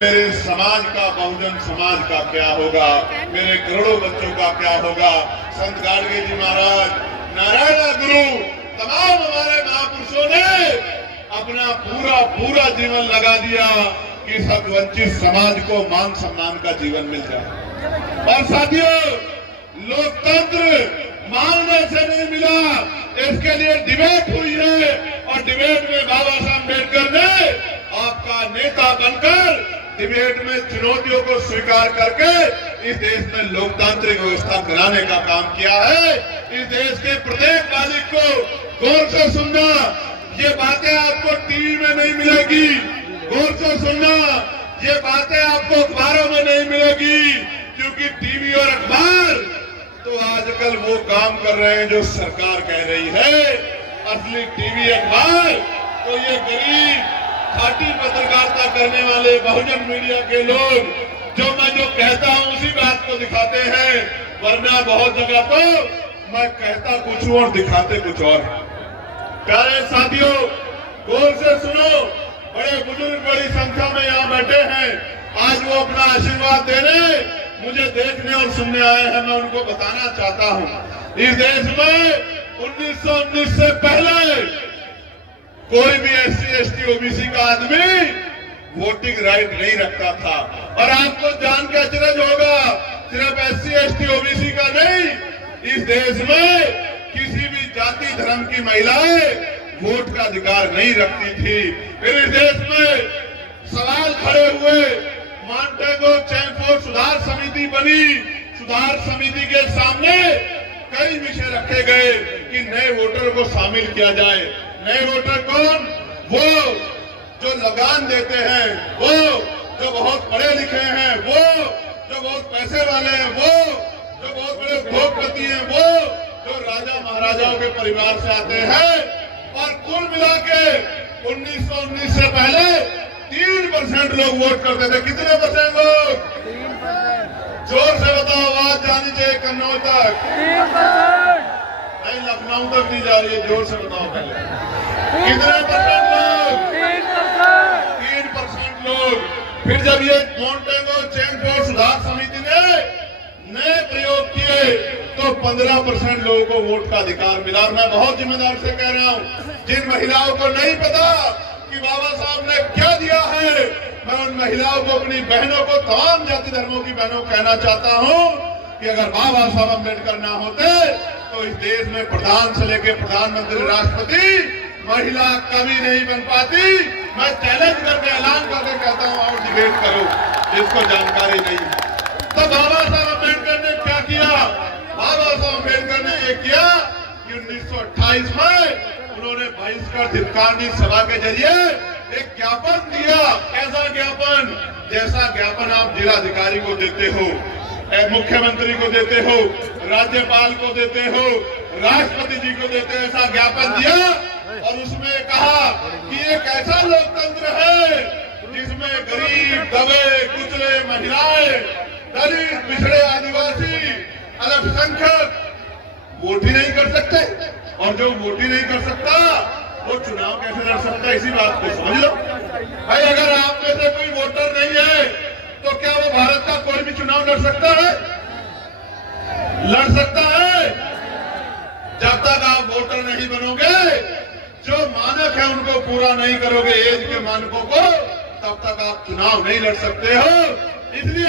मेरे समाज का, बहुजन समाज का क्या होगा, मेरे करोड़ों बच्चों का क्या होगा। संत गाडगे जी महाराज, नारायण गुरु, तमाम हमारे महापुरुषों ने अपना पूरा जीवन लगा दिया कि सब वंचित समाज को मान सम्मान का जीवन मिल जाए। और साथियों, लोकतंत्र मांगने से नहीं मिला, इसके लिए डिबेट हुई है और डिबेट में बाबा साहब अम्बेडकर ने आपका नेता बनकर डिबेट में चुनौतियों को स्वीकार करके इस देश में लोकतांत्रिक व्यवस्था बनाने का काम किया है। इस देश के प्रत्येक नागरिक को गौर से सुनना, ये बातें आपको टीवी में नहीं मिलेगी। गौर से सुनना, ये बातें आपको अखबारों में नहीं मिलेगी, क्योंकि टीवी और अखबार तो आजकल वो काम कर रहे हैं जो सरकार कह रही है। असली टीवी अखबार तो ये गरीब खाटी पत्रकारिता करने वाले बहुजन मीडिया के लोग जो कहता हूं उसी बात को दिखाते हैं, वरना बहुत जगह तो मैं कहता कुछ हूं और दिखाते कुछ और। प्यारे साथियों, गौर से सुनो, बड़े बुजुर्ग बड़ी संख्या में यहाँ बैठे हैं। आज वो अपना आशीर्वाद देने मुझे देखने और सुनने आए हैं। मैं उनको बताना चाहता हूँ, इस देश में 1919 से पहले कोई भी एससी एसटी ओबीसी का आदमी वोटिंग राइट नहीं रखता था। और आपको जान के अचरज होगा, सिर्फ एससी एसटी ओबीसी का नहीं, इस देश में किसी भी जाति धर्म की महिलाएं वोट का अधिकार नहीं रखती थी। फिर इस देश में सवाल खड़े हुए, मॉन्टेगो चैनफोर्ड सुधार समिति बनी। सुधार समिति के सामने कई विषय रखे गए कि नए वोटर को शामिल किया जाए। नए वोटर कौन? वो जो लगान देते हैं, वो जो बहुत पढ़े लिखे हैं, वो जो बहुत पैसे वाले हैं, वो जो बहुत बड़े उद्योगपति हैं, वो जो राजा महाराजाओं के परिवार से आते हैं। और कुल मिला के 1919 से पहले 3% लोग वोट करते थे। कितने परसेंट लोग? 3%। जोर से बताओ, आवाज जानी चाहिए कन्नौज तक। 3%। नहीं, लखनऊ तक नहीं जा रही है, जोर से बताओ पहले। कितने परसेंट लोग? 3% लोग। फिर जब ये मॉन्टेगो चैनफोर्ड सुधार समिति ने नए प्रयोग किए तो 15% लोगों को वोट का अधिकार मिला। और मैं बहुत जिम्मेदार से कह रहा हूँ, जिन महिलाओं को नहीं पता कि बाबा साहब ने क्या दिया है, मैं उन महिलाओं को, अपनी बहनों को, तमाम जाति धर्मों की बहनों को कहना चाहता हूँ कि अगर बाबा साहब अम्बेडकर ना होते तो इस देश में प्रधान से लेकर प्रधानमंत्री, राष्ट्रपति महिला कभी नहीं बन पाती। मैं चैलेंज करके, ऐलान करके कहता हूँ, और डिबेट करो जिसको जानकारी नहीं। तो बाबा साहब अम्बेडकर ने क्या किया? बाबा साहब अम्बेडकर ने ये किया कि 1928 में उन्होंने बहिष्कार धिक्कारणी सभा के जरिए एक ज्ञापन दिया। ऐसा ज्ञापन जैसा ज्ञापन आप जिलाधिकारी को देते हो, मुख्यमंत्री को देते हो, राज्यपाल को देते हो, राष्ट्रपति जी को देते हो, ऐसा ज्ञापन दिया। और उसमें कहा कि एक ऐसा लोकतंत्र है जिसमें गरीब, दबे कुचले, महिलाएं, दलित, पिछड़े, आदिवासी, अल्पसंख्यक वोट ही नहीं कर सकते। और जो वोट ही नहीं कर सकता वो चुनाव कैसे लड़ सकता है? इसी बात को समझ लो भाई। अगर आप में से कोई वोटर नहीं है तो क्या वो भारत का कोई भी चुनाव लड़ सकता है? लड़ सकता है? जब तक आप वोटर नहीं बनोगे, जो मानक है उनको पूरा नहीं करोगे, एज के मानकों को, तब तक आप चुनाव नहीं लड़ सकते हो। इसलिए